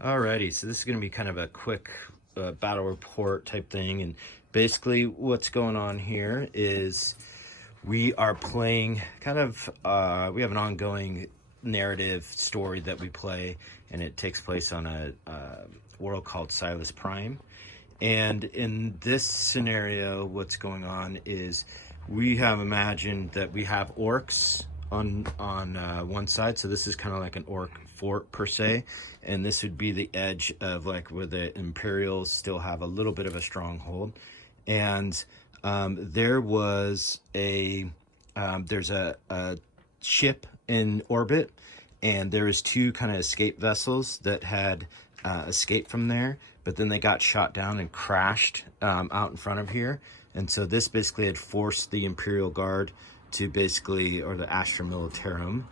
Alrighty, so this is going to be kind of a quick battle report type thing, and basically what's going on here is we are playing kind of, we have an ongoing narrative story that we play, and it takes place on a world called Silus Prime. And in this scenario, what's going on is we have imagined that we have orcs on one side, so this is kind of like an orc fort per se, and this would be the edge of like where the Imperials still have a little bit of a stronghold. And there was there's a ship in orbit, and there was two kind of escape vessels that had escaped from there, but then they got shot down and crashed out in front of here. And so this basically had forced the Imperial Guard to basically, or the Astra Militarum,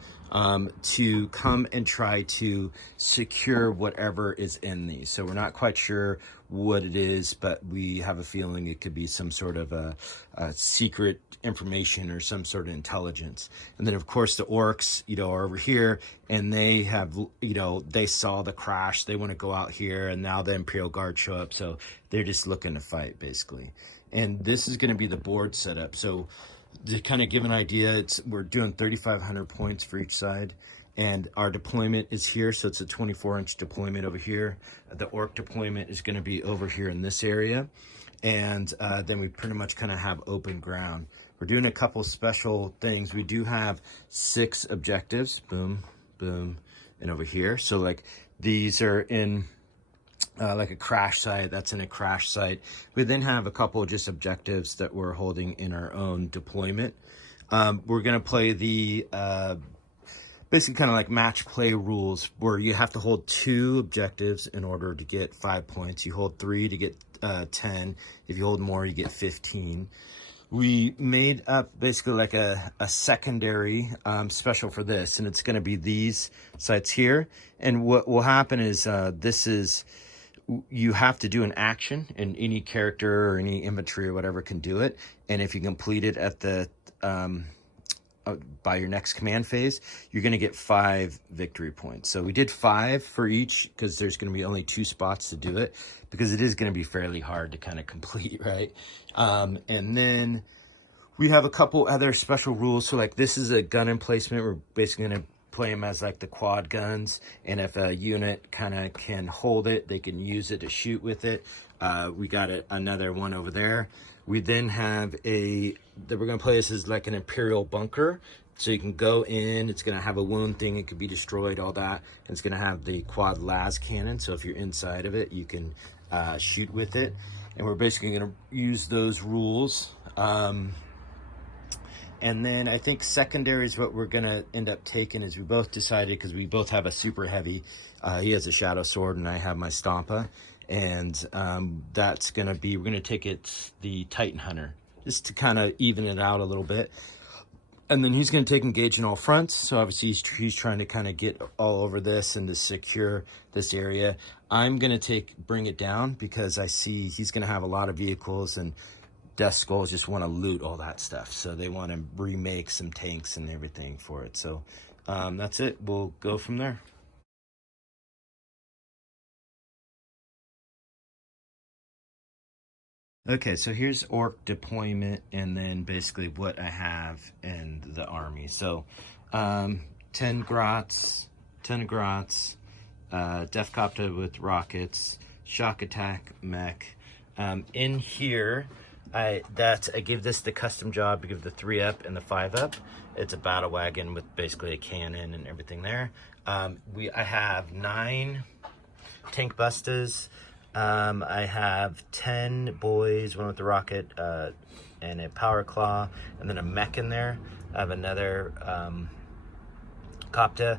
to come and try to secure whatever is in these. So we're not quite sure what it is, but we have a feeling it could be some sort of a secret information or some sort of intelligence. And then of course the orcs, are over here, and they have, they saw the crash, they want to go out here, and now the Imperial Guard show up, so they're just looking to fight basically. And this is going to be the board setup. So to kind of give an idea, we're doing 3,500 points for each side, and our deployment is here, so it's a 24-inch deployment over here. The Ork deployment is going to be over here in this area, and then we pretty much kind of have open ground. We're doing a couple special things. We do have 6 objectives, boom, boom, and over here. So like these are in like a crash site, that's in a crash site. We then have a couple of just objectives that we're holding in our own deployment. We're gonna play the basically kind of like match play rules, where you have to hold 2 objectives in order to get 5 points. You hold 3 to get 10. If you hold more, you get 15. We made up basically like a secondary special for this, and it's gonna be these sites here. And what will happen is you have to do an action, and any character or any infantry or whatever can do it. And if you complete it at the by your next command phase, you're going to get 5 victory points. So we did 5 for each, because there's going to be only 2 spots to do it, because it is going to be fairly hard to kind of complete, right? And then we have a couple other special rules. So like this is a gun emplacement. We're basically going to play them as like the quad guns, and if a unit kind of can hold it, they can use it to shoot with it. We got another one over there. We then have that we're going to play this as like an Imperial bunker, so you can go in, it's going to have a wound thing, it could be destroyed, all that, and it's going to have the quad las cannon, so if you're inside of it, you can shoot with it. And we're basically going to use those rules. And then I think secondary is what we're going to end up taking, is we both decided, because we both have a super heavy, he has a shadow sword and I have my Stompa, and that's going to be, we're going to take the Titan Hunter, just to kind of even it out a little bit. And then he's going to take engage in all fronts, so obviously he's trying to kind of get all over this and to secure this area. I'm going to bring it down, because I see he's going to have a lot of vehicles, and Death Skulls just want to loot all that stuff, so they want to remake some tanks and everything for it. So that's it. We'll go from there. Okay, so here's Ork deployment, and then basically what I have in the army. So 10 grots, Def Copter with rockets, shock attack mech. In here, I give this the custom job, to give the 3-up and the 5-up. It's a battle wagon with basically a cannon and everything there. I have 9 tank busters. I have 10 boys, one with the rocket and a power claw, and then a mech in there. I have another copter.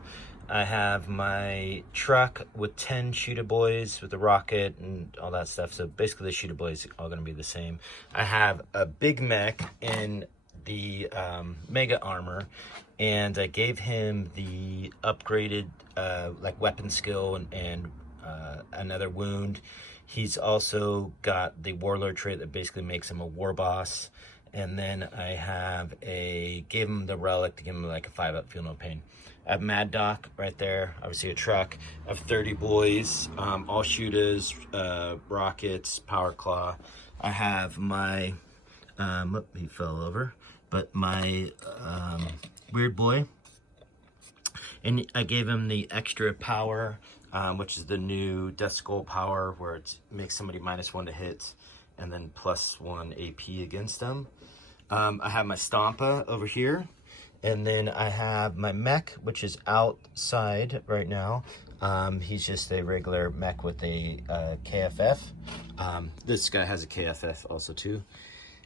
I have my truck with 10 shooter boys with the rocket and all that stuff. So basically the shooter boys are all going to be the same. I have a big mech in the mega armor, and I gave him the upgraded like weapon skill and another wound. He's also got the warlord trait that basically makes him a war boss. And then I have gave him the relic to give him like a 5-up, feel no pain. I have Mad Doc right there, obviously a truck. I have 30 boys, all shooters, rockets, power claw. I have my, he fell over, but my weird boy. And I gave him the extra power, which is the new Death Skull power, where it makes somebody -1 to hit, and then +1 AP against them. I have my Stompa over here, and then I have my mech, which is outside right now. He's just a regular mech with a KFF. This guy has a KFF also too.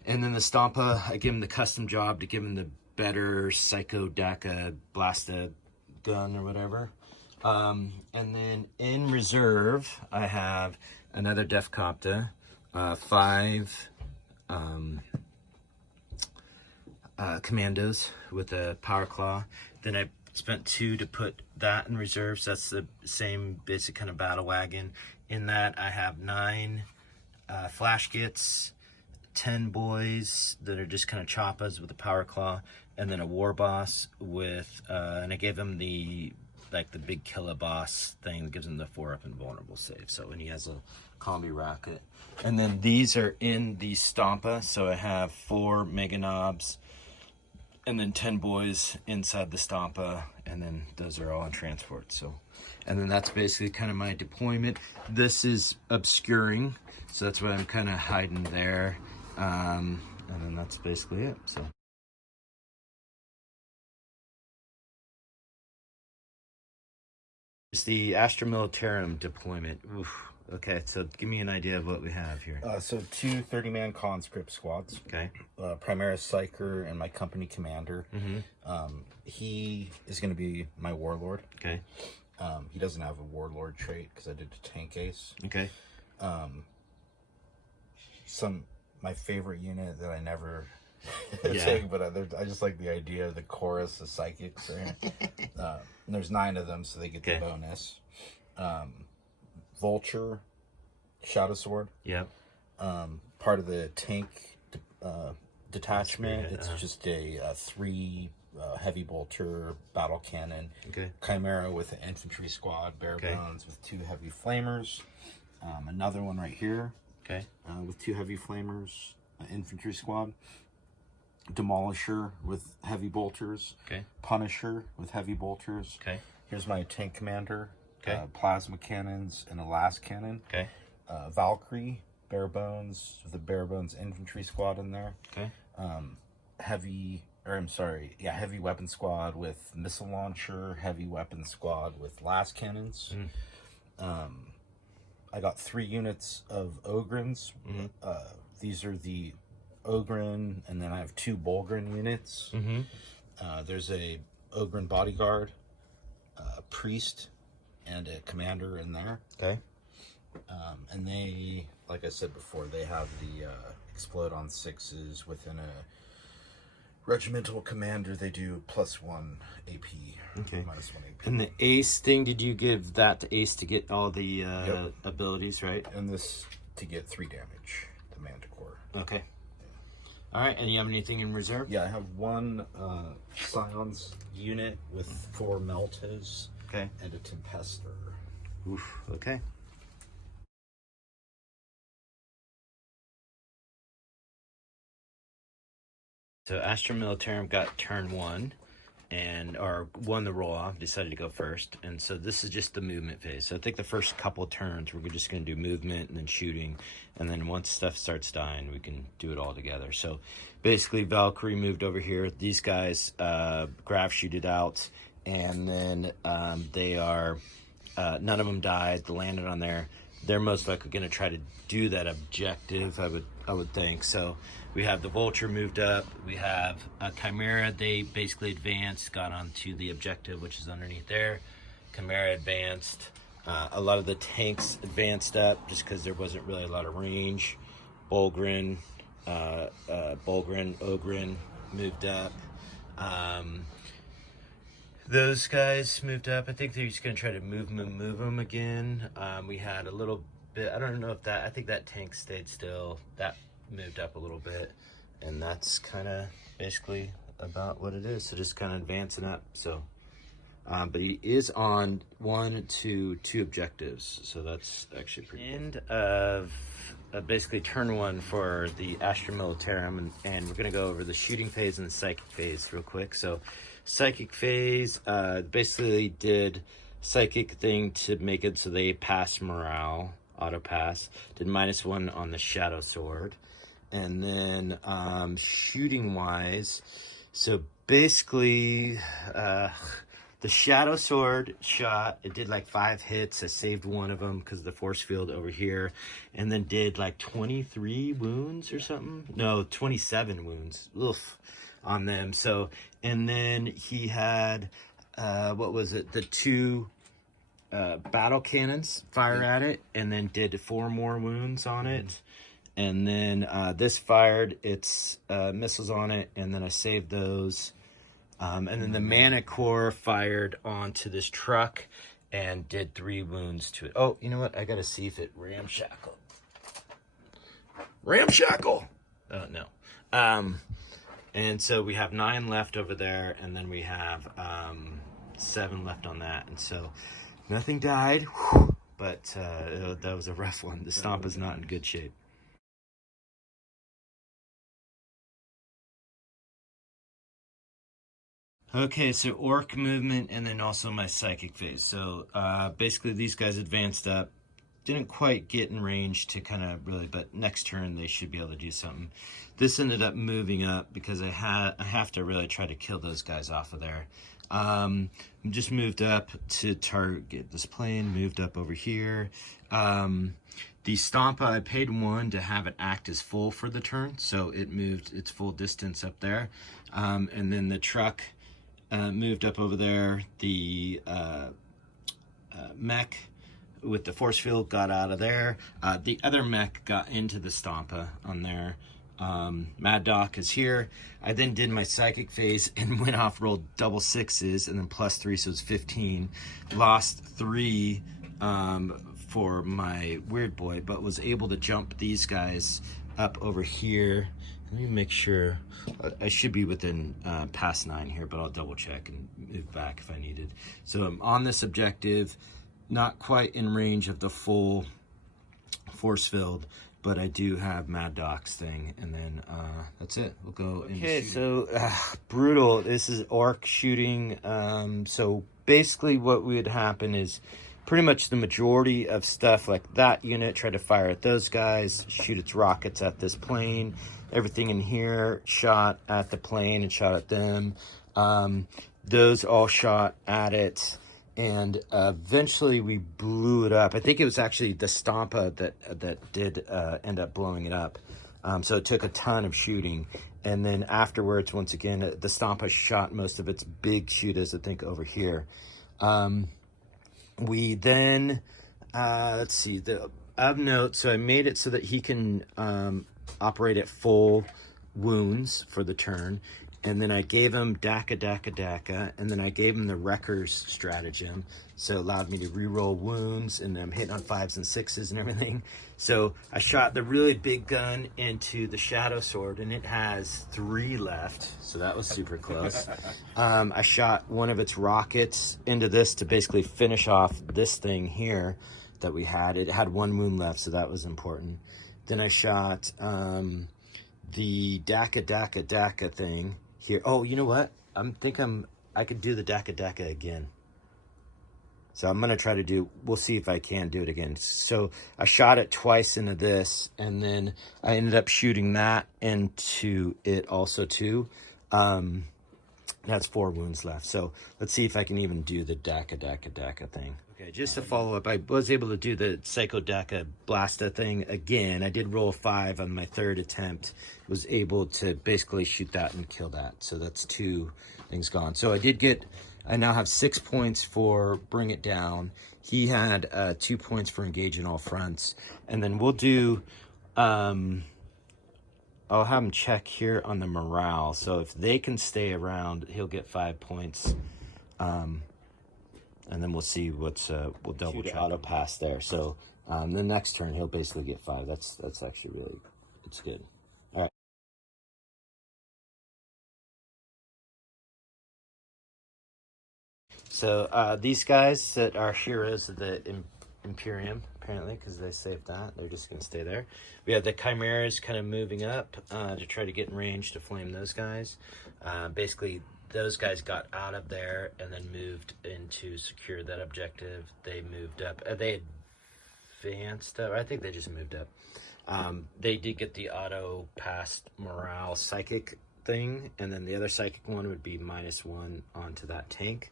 And then the Stompa, I give him the custom job to give him the better Psycho Daka Blasta gun or whatever. And then in reserve, I have another Def Copta, 5 commandos with a power claw. Then I spent 2 to put that in reserve, so that's the same basic kind of battle wagon. In that I have 9 flash kits, 10 boys that are just kind of choppas with a power claw, and then a war boss with and I gave him the big killer boss thing that gives him the 4-up invulnerable save. So, and he has a combi rocket. And then these are in the Stompa, so I have 4 mega knobs and then 10 boys inside the Stompa, and then those are all in transport. So, and then that's basically kind of my deployment. This is obscuring, so that's why I'm kind of hiding there. And then that's basically it. So. It's the Astra Militarum deployment. Oof. Okay, so give me an idea of what we have here. So 2 30-man conscript squads. Okay. Primaris Psyker and my company commander. He is going to be my warlord. Okay. He doesn't have a warlord trait because I did a tank ace. Okay. My favorite unit that I never take, but I just like the idea of the chorus of psychics. And there's 9 of them, so they get the bonus. Vulture, Shadow Sword. Yep. Part of the tank detachment. It's just a 3 heavy bolter battle cannon. Okay. Chimera with an infantry squad. Bare bones with 2 heavy flamers. Another one right here. Okay. With 2 heavy flamers. Infantry squad. Demolisher with heavy bolters. Okay. Punisher with heavy bolters. Okay. Here's my tank commander. Okay. Plasma cannons and a last cannon. Okay. Valkyrie, bare bones with a bare bones infantry squad in there. Okay. Heavy weapon squad with missile launcher. Heavy weapon squad with last cannons. I got 3 units of Ogrins. These are the Ogrin, and then I have 2 Bolgrin units. There's a Ogrin bodyguard, priest, and a commander in there. Okay. And they, like I said before, they have the explode on 6s within a regimental commander. They do +1 AP. Okay. -1 AP. And the ace thing, did you give that to ace to get all the abilities, right? And this to get 3 damage, the Manticore. Okay. All right, and you have anything in reserve? Yeah, I have 1 Scions unit with 4 Meltas. Okay. And a Tempester. Oof, okay. So Astra Militarum got turn 1 or won the roll off, decided to go first. And so this is just the movement phase. So I think the first couple of turns, we're just going to do movement and then shooting. And then once stuff starts dying, we can do it all together. So basically Valkyrie moved over here. These guys grav shooted out. And then they are, none of them died, landed on there. They're most likely going to try to do that objective, I would think. So we have the Vulture moved up. We have a Chimera. They basically advanced, got onto the objective, which is underneath there. Chimera advanced. A lot of the tanks advanced up just because there wasn't really a lot of range. Bolgrin, Ogrin moved up. Those guys moved up. I think they're just going to try to move them again. We had a little bit, I don't know if that, I think that tank stayed still. That moved up a little bit. And that's kind of basically about what it is. So just kind of advancing up. So, but he is on 1 to 2 objectives. So that's actually pretty good. End of basically turn 1 for the Astra Militarum, and we're going to go over the shooting phase and the psychic phase real quick. So psychic phase, basically did psychic thing to make it so they pass morale, auto pass, did -1 on the shadow sword. And then shooting wise, so basically the shadow sword shot, it did like 5 hits. I saved one of them because of the force field over here, and then did like 23 wounds or something. No, 27 wounds. Oof, on them. So, and then he had what was it, the 2 battle cannons fire at it, and then did 4 more wounds on it. And then this fired its missiles on it, and then I saved those. And then the mana core fired onto this truck and did 3 wounds to it. Oh, you know what? I gotta see if it ramshackled. Ramshackle! No. And so we have 9 left over there, and then we have 7 left on that. And so nothing died, whew, but that was a rough one. The stomp is not in good shape. Okay, so orc movement and then also my psychic phase. So basically these guys advanced up. Didn't quite get in range to kind of really, but next turn they should be able to do something. This ended up moving up because I have to really try to kill those guys off of there. Just moved up to target this plane, moved up over here. The Stompa, I paid 1 to have it act as full for the turn, so it moved its full distance up there. And then the truck moved up over there. The mech with the force field got out of there. The other mech got into the Stompa on there. Mad Doc is here. I then did my psychic phase and went off, rolled double 6s, and then +3, so it's 15. Lost 3 for my weird boy, but was able to jump these guys up over here. Let me make sure. I should be within past 9 here, but I'll double check and move back if I needed. So I'm on this objective, not quite in range of the full force field, but I do have Mad Doc's thing, and then that's it. We'll go into shooting. So brutal. This is orc shooting. So basically what would happen is pretty much the majority of stuff like that unit tried to fire at those guys, shoot its rockets at this plane. Everything in here shot at the plane and shot at them. Those all shot at it. And eventually we blew it up. I think it was actually the Stompa that did end up blowing it up. So it took a ton of shooting. And then afterwards, once again, the Stompa shot most of its big shooters, I think, over here. We then, let's see, of note, so I made it so that he can operate at full wounds for the turn. And then I gave him Daka, and then I gave him the Wrecker's stratagem. So it allowed me to reroll wounds, and I'm hitting on 5s and 6s and everything. So I shot the really big gun into the Shadow Sword, and it has 3 left. So that was super close. I shot one of its rockets into this to basically finish off this thing here that we had. It had 1 wound left, so that was important. Then I shot the Daka thing here. Oh, you know what? I could do the Daka again. So I'm gonna try to do, we'll see if I can do it again. So I shot it twice into this, and then I ended up shooting that into it also too. That's 4 wounds left. So let's see if I can even do the Daka thing. Okay, just to follow up, I was able to do the Psycho Daka Blasta thing again. I did roll 5 on my 3rd attempt. Was able to basically shoot that and kill that. So that's 2 things gone. So I now have 6 points for Bring It Down. He had 2 points for Engage in All Fronts. And then we'll do, I'll have him check here on the morale. So if they can stay around, he'll get 5 points. And then we'll see what's, we'll double check. Auto pass there. So the next turn, he'll basically get 5. That's actually really, it's good. So these guys that are heroes of the Imperium, apparently, because they saved that. They're just going to stay there. We have the Chimeras kind of moving up to try to get in range to flame those guys. Basically, those guys got out of there and then moved in to secure that objective. They moved up. They advanced up. I think they just moved up. They did get the auto past morale psychic thing, and then the other psychic one would be -1 onto that tank.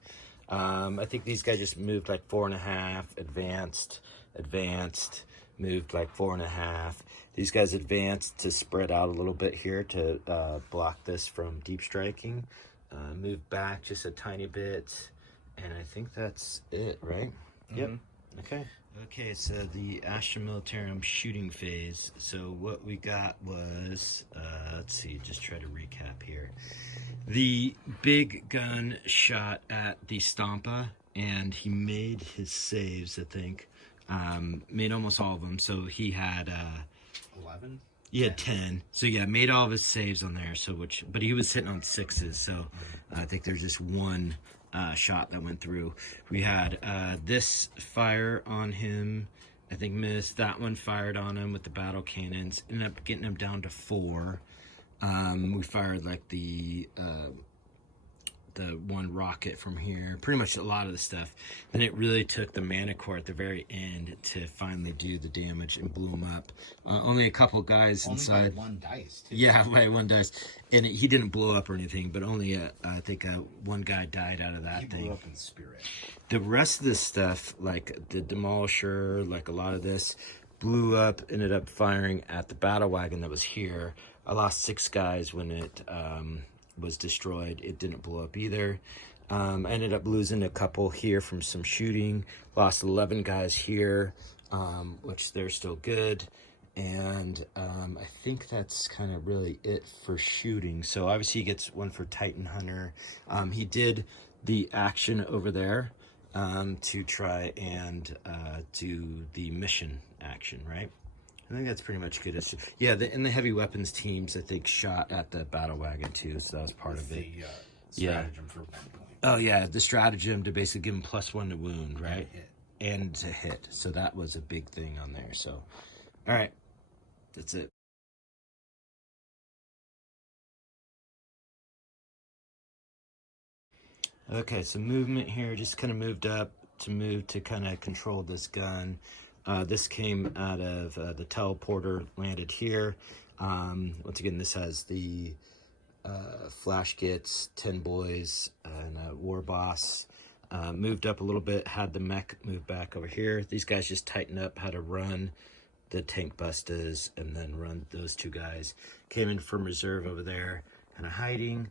I think these guys just moved like 4.5, advanced, moved like 4.5. These guys advanced to spread out a little bit here to block this from deep striking. Moved back just a tiny bit, and I think that's it, right? Mm-hmm. Yep. Okay. Okay, so the Astra Militarum shooting phase. So what we got was, let's see, just try to recap here. The big gun shot at the Stampa, and he made his saves, I think. Made almost all of them. So he had 11. He had 10. So yeah, made all of his saves on there. So but he was hitting on 6s. So I think there's just one shot that went through. We had this fire on him. I think missed. That one fired on him with the battle cannons. Ended up getting him down to 4. We fired like the one rocket from here, pretty much a lot of the stuff. Then it really took the mana core at the very end to finally do the damage and blew him up. Only a couple guys only inside. By 1 dice, too. Yeah, by 1 dice. And he didn't blow up or anything, but only I think one guy died out of that he thing. Blew up in spirit. The rest of this stuff, like the Demolisher, like a lot of this, blew up, ended up firing at the battle wagon that was here. I lost 6 guys when it was destroyed. It didn't blow up either. I ended up losing a couple here from some shooting. Lost 11 guys here, which they're still good. And I think that's kind of really it for shooting. So obviously he gets 1 for Titan Hunter. He did the action over there to try and do the mission action, right? I think that's pretty much good. Yeah, and the heavy weapons teams, I think, shot at the battle wagon too, so that was part of it. Stratagem for 1 point. Oh yeah, the stratagem to basically give him +1 to wound, right? And to hit. So that was a big thing on there. So, all right, that's it. Okay, so movement here, just kind of moved up to kind of control this gun. This came out of the teleporter, landed here. Once again, this has the flash gets, 10 boys, and a war boss. Moved up a little bit, had the mech move back over here. These guys just tighten up how to run the tank bustas and then run those 2 guys. Came in from reserve over there, kind of hiding.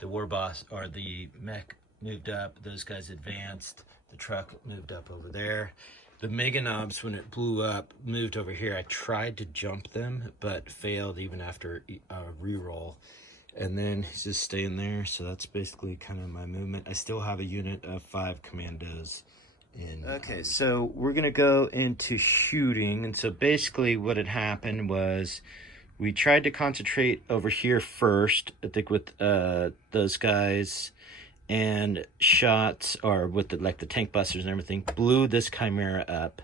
The war boss, or the mech, moved up. Those guys advanced. The truck moved up over there. The Mega Knobs, when it blew up, moved over here. I tried to jump them, but failed even after a reroll. And then he's just staying there. So that's basically kind of my movement. I still have a unit of 5 commandos in. Okay, so we're going to go into shooting. And so basically what had happened was we tried to concentrate over here first, I think with those guys, and shots, or with the tank busters and everything, blew this Chimera up.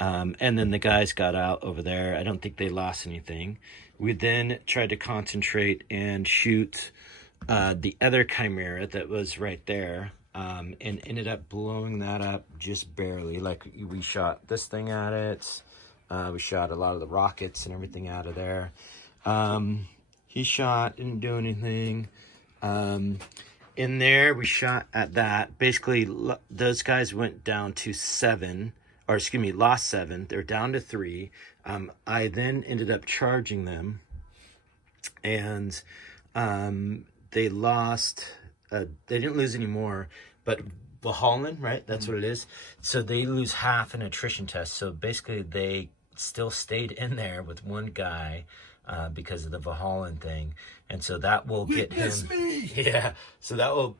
And then the guys got out over there. I don't think they lost anything. We then tried to concentrate and shoot the other Chimera that was right there, and ended up blowing that up just barely. Like, we shot this thing at it. We shot a lot of the rockets and everything out of there. He shot, didn't do anything. In there, we shot at that. Basically, those guys went down to 7, or excuse me, lost 7. They're down to 3. I then ended up charging them, and they lost. They didn't lose any more, but Valhallan, right? That's what it is. So they lose half an attrition test. So basically, they still stayed in there with 1 guy. Because of the Valhallan thing, and so that will get him. Yeah, so that will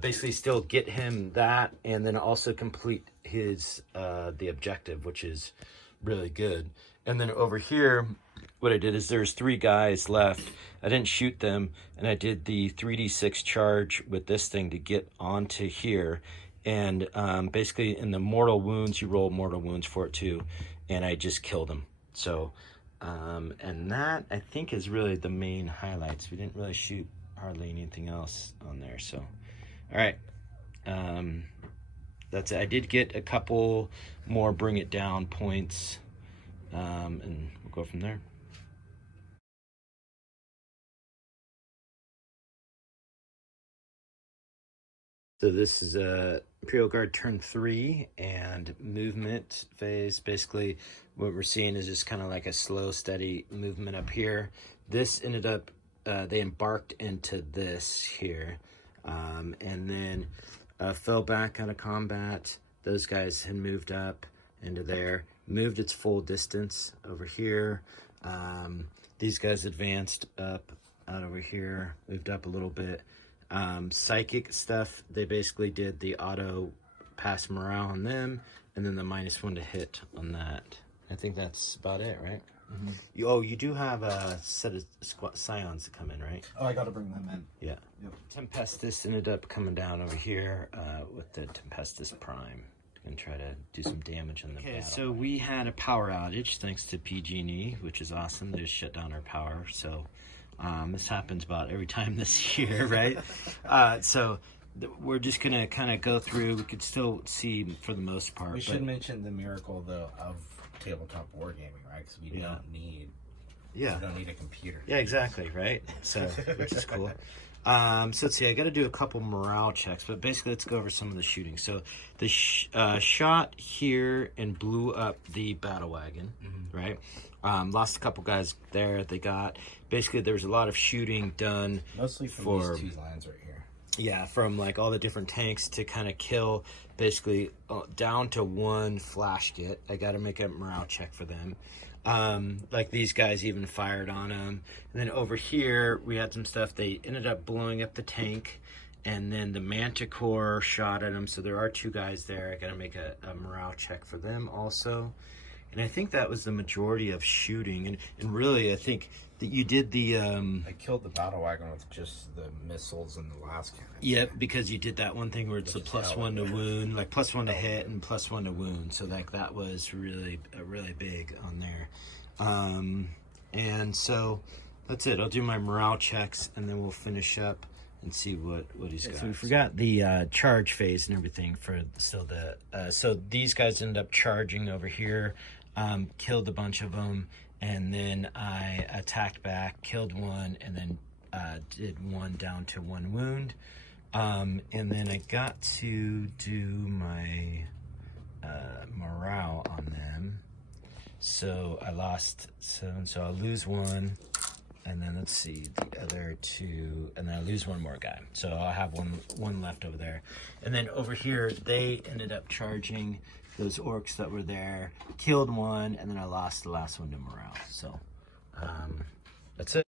basically still get him that, and then also complete his the objective, which is really good. And then over here, what I did is there's 3 guys left. I didn't shoot them, and I did the 3d6 charge with this thing to get onto here. And basically in the mortal wounds, you roll mortal wounds for it too. And I just killed them. So, and that I think is really the main highlights. We didn't really shoot hardly anything else on there. So, all right. That's it. I did get a couple more bring it down points, and we'll go from there. So this is a Imperial Guard turn 3 and movement phase. Basically, what we're seeing is just kind of like a slow, steady movement up here. This ended up, they embarked into this here, and then fell back out of combat. Those guys had moved up into there, moved its full distance over here. These guys advanced up out over here, moved up a little bit. Psychic stuff, they basically did the auto pass morale on them, and then the -1 to hit on that. I think that's about it, right? Mm-hmm. You do have a set of scions to come in, right? Oh, I got to bring them in. Yeah. Yep. Tempestus ended up coming down over here with the Tempestus Prime. Gonna try to do some damage in the battle. So we had a power outage thanks to PG&E, which is awesome. They just shut down our power. So this happens about every time this year, right? We're just gonna kind of go through. We could still see for the most part. We should mention the miracle though of tabletop wargaming, right? Because we don't need. Yeah. We don't need a computer. Yeah, exactly, right? So, which is cool. So let's see, I got to do a couple morale checks, but basically let's go over some of the shooting. So the shot here and blew up the battle wagon, right? Lost a couple guys there. They got, basically there was a lot of shooting done. Mostly from these 2 lines right here. Yeah, from like all the different tanks to kind of kill, basically down to 1 flash get. I got to make a morale check for them. Like these guys even fired on them. And then over here, we had some stuff. They ended up blowing up the tank, and then the Manticore shot at them. So there are 2 guys there. I got to make a morale check for them also. And I think that was the majority of shooting. And really, I think that you did the... I killed the battle wagon with just the missiles and the last cannon. Yep, because you did that one thing where it's a +1 to wound, like +1 to hit and +1 to wound. So like that was really big on there. And so that's it. I'll do my morale checks, and then we'll finish up and see what he's got. So we forgot the charge phase and everything for still so these guys end up charging over here, killed a bunch of them, and then I attacked back, killed 1, and then did 1 down to 1 wound. And then I got to do my morale on them. So I lost 7, so I'll lose 1. And then let's see the other 2, and then I lose 1 more guy. So I'll have one left over there. And then over here, they ended up charging those orcs that were there, killed 1, and then I lost the last one to morale. So that's it.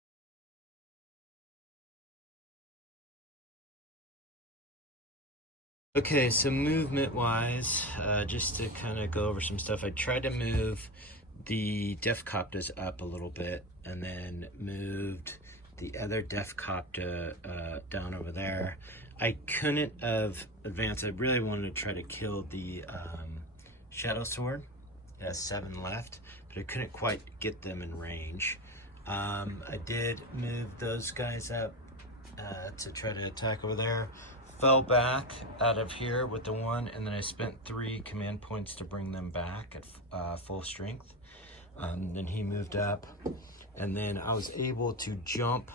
Okay, so movement-wise, just to kind of go over some stuff, I tried to move the Defcoptas up a little bit, and then moved the other Defcopta down over there. I couldn't have advanced. I really wanted to try to kill the Shadow Sword. It has 7 left, but I couldn't quite get them in range. I did move those guys up to try to attack over there. Fell back out of here with the 1, and then I spent 3 command points to bring them back at full strength. Then he moved up, and then I was able to jump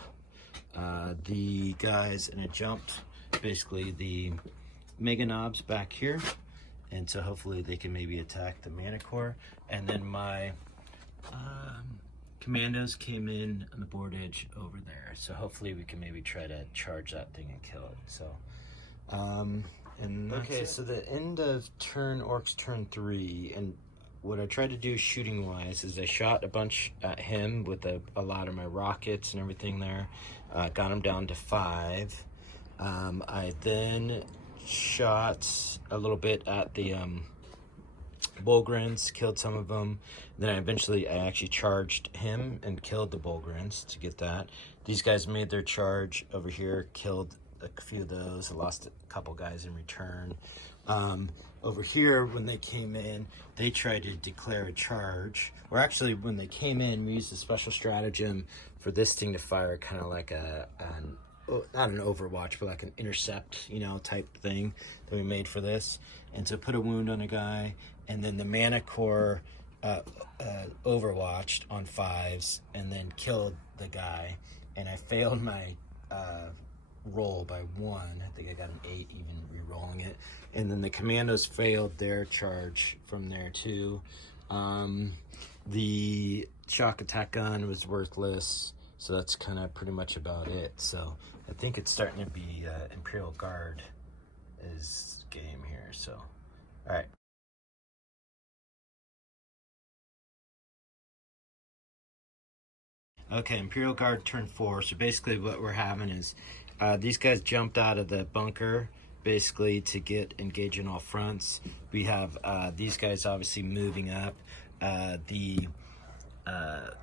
the guys, and I jumped basically the Mega Knobs back here, and so hopefully they can maybe attack the Manticore. And then my commandos came in on the board edge over there, so hopefully we can maybe try to charge that thing and kill it. So and okay, so the end of Ork's turn 3, and what I tried to do shooting wise is I shot a bunch at him with a lot of my rockets and everything there, got him down to 5. I then shot a little bit at the Bulgrins, killed some of them. Then I actually charged him and killed the Bulgrins to get that. These guys made their charge over here, killed a few of those. I lost a couple guys in return. Over here, when they came in, they tried to declare a charge. Or actually, when they came in, we used a special stratagem for this thing to fire kind of like not an overwatch, but like an intercept, type thing that we made for this. And so put a wound on a guy, and then the mana core overwatched on 5s, and then killed the guy. And I failed my roll by 1. I think I got an 8 even re-rolling it. And then the commandos failed their charge from there too. The shock attack gun was worthless, so that's kind of pretty much about it. So I think it's starting to be Imperial Guard is game here. So all right. Okay, Imperial Guard turn 4. So basically what we're having is these guys jumped out of the bunker basically to get engaged in all fronts. We have these guys obviously moving up. The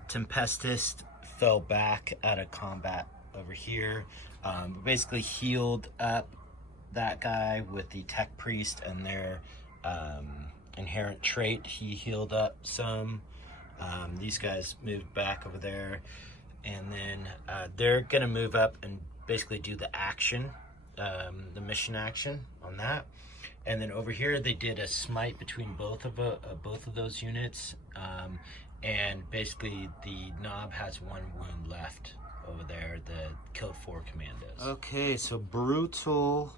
Tempestist fell back out of combat over here. Basically healed up that guy with the Tech Priest and their inherent trait. He healed up some. These guys moved back over there, and then they're gonna move up and basically do the action, the mission action on that. And then over here they did a smite between both of those units, and basically the Knob has 1 wound left over there. The killed 4 commandos. Okay, so brutal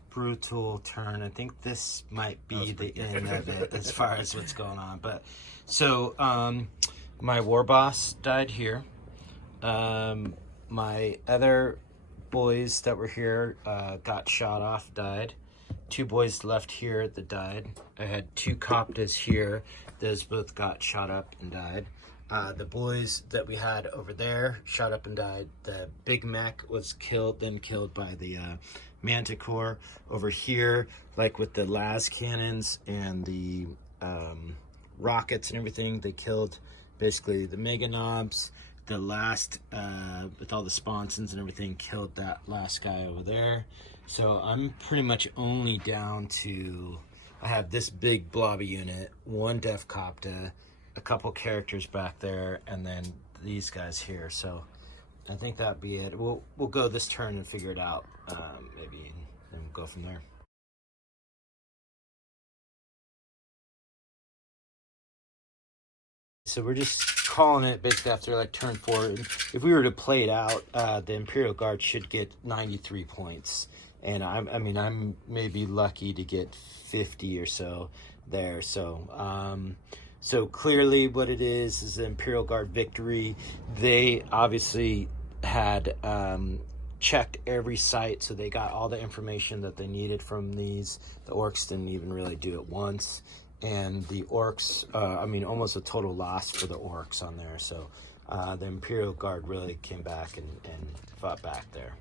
turn. I think this might be the end of it as far as what's going on. But so my war boss died here. My other boys that were here got shot off, died. 2 boys left here that died. I had 2 Coptas here. Those both got shot up and died. The boys that we had over there shot up and died. The Big Mech was killed by the Manticore. Over here, like with the las cannons and the rockets and everything, they killed basically the Mega Knobs. The last, with all the sponsons and everything, killed that last guy over there. So I'm pretty much only down to, I have this big blobby unit, 1 Def Copta, a couple characters back there, and then these guys here. So I think that'd be it. We'll go this turn and figure it out, maybe, and we'll go from there. So we're just calling it basically after like turn 4. If we were to play it out, the Imperial Guard should get 93 points. And I'm maybe lucky to get 50 or so there. So so clearly what it is the Imperial Guard victory. They obviously had checked every site, so they got all the information that they needed from these. The Orks didn't even really do it once. And the Orks, almost a total loss for the Orks on there. So the Imperial Guard really came back and fought back there.